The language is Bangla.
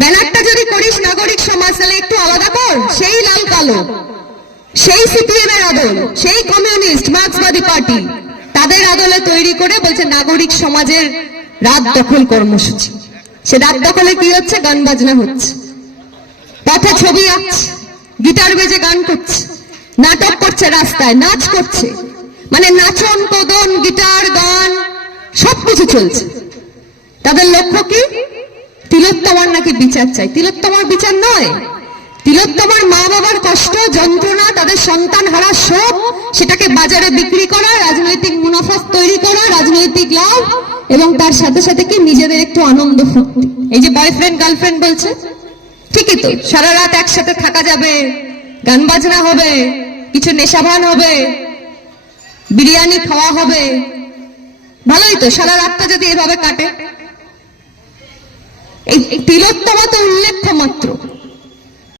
ব্যানারটা যদি করিস নাগরিক সমাজ, তাহলে একটু আলাদা কর। সেই লাল কালো, সেই সিপিএম এর আদল, সেই কমিউনিস্ট, মার্ক্সবাদী পার্টি, তাদের আদলে তৈরি করে বলছে নাগরিক সমাজের রাত দখল কর্মসূচি। সে রাত দখলে কি হচ্ছে? গান বাজনা হচ্ছে। পথে ছবি আঁকছে, গিটার বেজে গান করছে, নাটক করছে রাস্তায়, নাচ করছে। মানে নাচন, কদন, গিটার, গান, সবকিছু চলছে। তাদের লক্ষ্য কি? তিলোত্তমার নাকি বিচার চাই? তিলোত্তমার বিচার নয়। তিলোত্তমার মা বাবার কষ্ট, যন্ত্রণা, তাদের সন্তান হারা শোক, সেটাকে বাজারে বিক্রি করা, রাজনৈতিক মুনাফা তৈরি করা, রাজনৈতিক লাভ, এবং তার সাথে সাথে কি নিজেদের একটু আনন্দ ফুর্তি? এই যে বয়ফ্রেন্ড গার্লফ্রেন্ড বলছে, ঠিকই তো, সারা রাত একসাথে থাকা যাবে, গান বাজনা হবে, কিছু নেশাভান হবে, বিরিয়ানি খাওয়া হবে, ভালোই তো, সারা রাতটা যদি এভাবে কাটে। এই তিলোত্তমাতে উল্লেখ্য